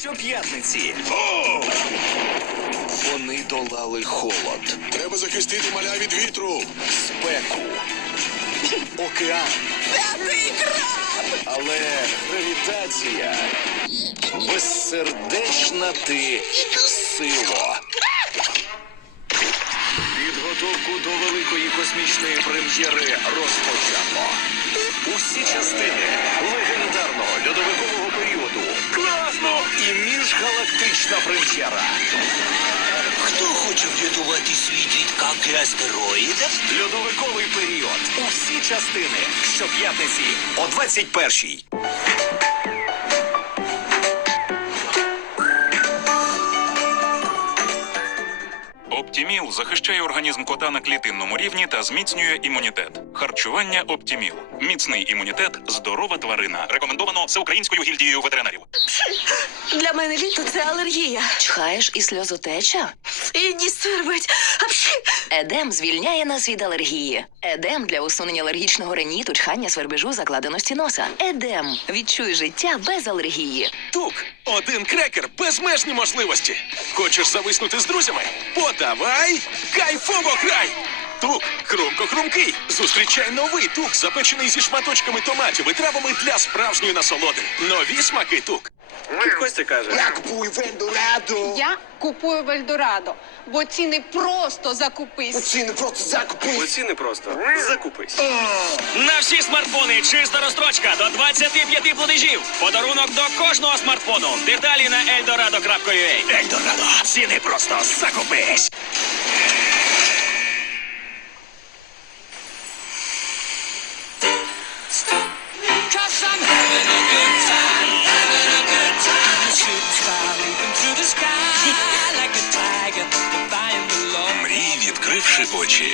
Щоп'ятниці вони долали холод, Треба захистити маля від вітру. спеку, океан. Але гравітація безсердечна ти сила. Підготовку до великої космічної прем'єри розпочато. Усі частини легендарного льодовикового періоду. Класно! галактична прем'єра. Хто хоче врятувати світ від каки астероїдів? Льодовиковий період. Усі частини щоп'ятниці о 21-й. Оптіміл захищає організм кота на клітинному рівні та зміцнює імунітет. Харчування Оптіміл. Міцний імунітет, здорова тварина. Рекомендовано Всеукраїнською гільдією ветеринарів. Для мене літо це алергія. Чхаєш і сльозотеча? І ні свербить. Едем звільняє нас від алергії. Едем для усунення алергічного риніту, чхання, свербежу, закладеності носа. Едем. Відчуй життя без алергії. Тук, один крекер, безмежні можливості. Хочеш зависнути з друзями? Подавай кайфово грай! Тук, хрумко хрумкий. Зустрічай новий тук, запечений зі шматочками томатів і травами для справжньої насолоди. Нові смаки тук. Костя каже. Я купую Вендорадо. Я купую в Ельдорадо, бо ціни просто закупись. Ціни просто закупи. Ціни просто закупись. На всі смартфони чиста розстрочка до 25 платежів. Подарунок до кожного смартфону. Деталі на eldorado.ua. Ельдорадо. Ціни просто закупись. Відкривши очі.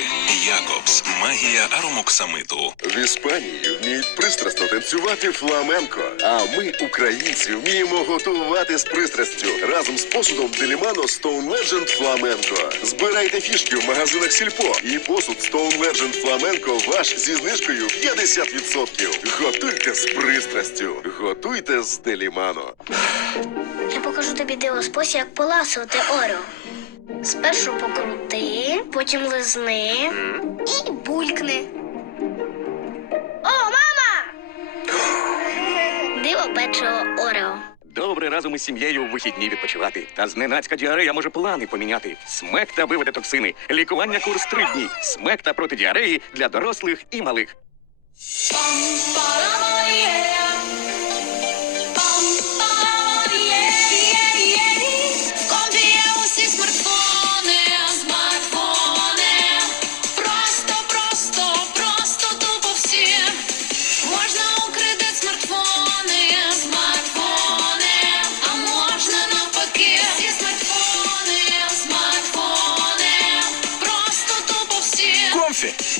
Якобс. Магія аромоксамиту. В Іспанії вміють пристрасно танцювати фламенко. А ми, українці, вміємо готувати з пристрастю разом з посудом Делімано Stone Legend Flamenco. Збирайте фішки в магазинах Сільпо. І посуд Stone Legend Flamenco ваш зі знижкою 50%. Готуйте з пристрастю. Готуйте з Делімано. Я покажу тобі диво спосіб, як поласувати Орео. Спершу покрути, потім лизни і булькни. О, мама! Диво печиво Орео. Добре разом із сім'єю в вихідні відпочивати. Та зненацька діарея може плани поміняти. Смекта виведе токсини. Лікування курс три дні. Смекта проти діареї для дорослих і малих. усі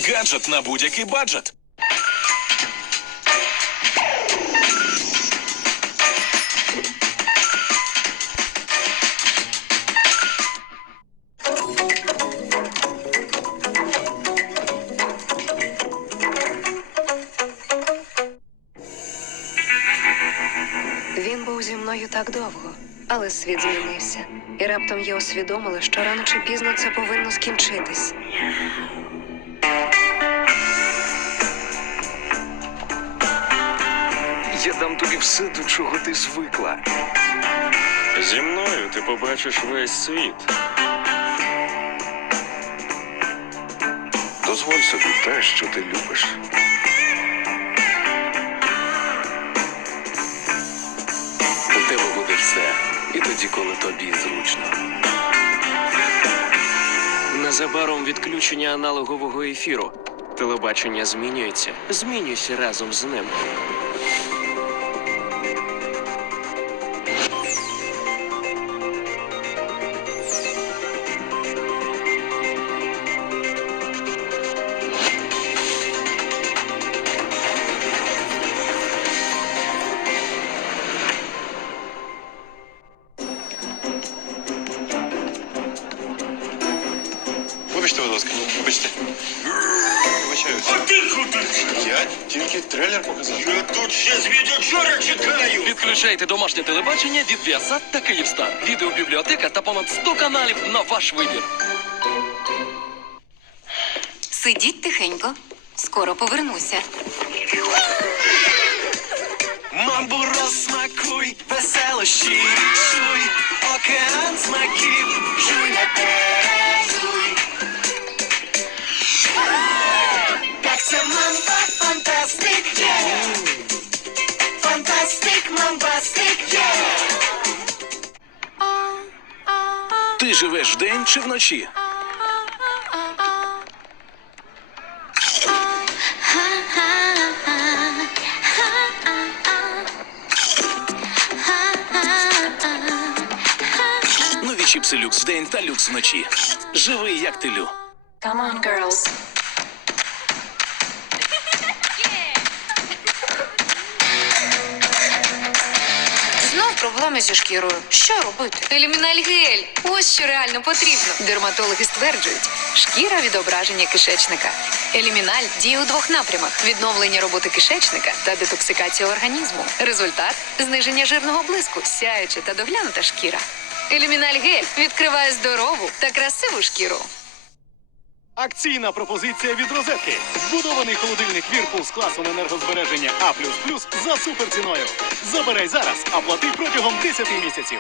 Гаджет на будь-який баджет. Він був зі мною так довго, але світ змінився. І раптом я усвідомила, що рано чи пізно це повинно скінчитись. Я дам тобі все, до чого ти звикла. Зі мною ти побачиш весь світ. Дозволь собі те, що ти любиш. У тебе буде все. І тоді, коли тобі зручно. Незабаром відключення аналогового ефіру. Телебачення змінюється. Змінюйся разом з ним. Будь ласка. Вибачте. вибачаюсь. А ти куди? Я тільки трейлер показав. Я тут ще з відеочора чекаю. Підключайте домашнє телебачення від Viasat та Київстар. Відеобібліотека та понад 100 каналів на ваш вибір. Сидіть тихенько. Скоро повернуся. Мамбу розсмакуй, веселощі чуй, океан смаків, жуй не перезуй. Живеш вдень чи вночі? Нові чіпси люкс вдень та люкс вночі. Живи як ти лю. Come on, girls. Проблеми зі шкірою. Що робити? Еліміналь гель. Ось що реально потрібно. Дерматологи стверджують, шкіра відображення кишечника. Еліміналь діє у двох напрямах: відновлення роботи кишечника та детоксикація організму. Результат зниження жирного блиску, сяюча та доглянута шкіра. Еліміналь гель відкриває здорову та красиву шкіру. Акційна пропозиція від розетки. Вбудований холодильник Вірпул з класом енергозбереження А за суперціною. Забирай зараз, а плати протягом 10 місяців.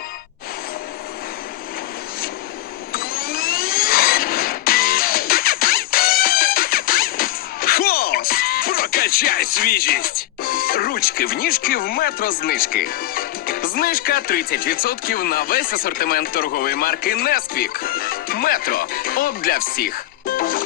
Хос! Прокачай свіжість! Ручки в ніжки в метро знижки. Знижка 30% на весь асортимент торгової марки Несквік. Метро. Об для всіх. Thank you.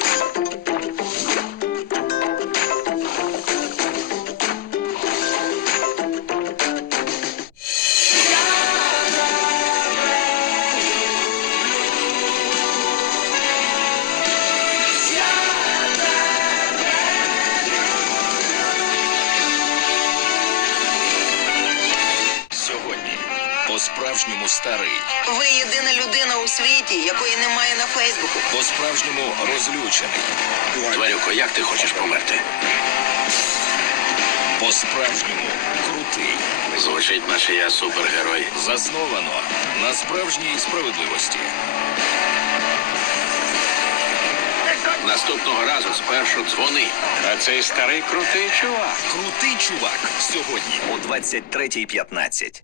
По-справжньому Ви єдина людина у світі, якої немає на Фейсбуку. по-справжньому розлючений, Тварюко, як ти хочеш померти? по-справжньому крутий. Звучить, наче я супергерой. Засновано на справжній справедливості. Наступного разу спершу дзвони. А цей старий крутий чувак. Крутий чувак сьогодні о 23.15.